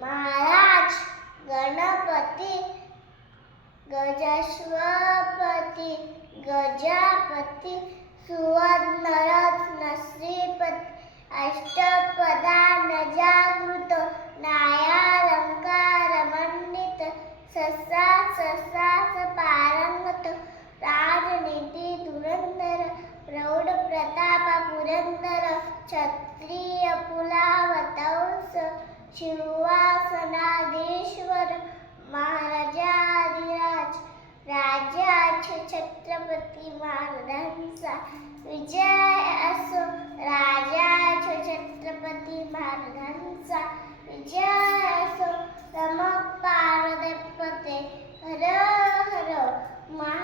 महाराज गणपती गजस्वपती गजापती सुवर्ण श्रीपती नजागृत जागृत नायालंकारमण्डित ससा ससा पारंगत राजनीती धुरंधर प्रौढ प्रताप पुरंदर क्षत्रिय पुलाव शिवासनाधीश्वर महाराजाधिराज राजाचे छत्रपती महाराजांचा विजय असो राजाचे छत्रपती महाराजांचा विजय असो नम पार्वतीपते. हर हर महादेव.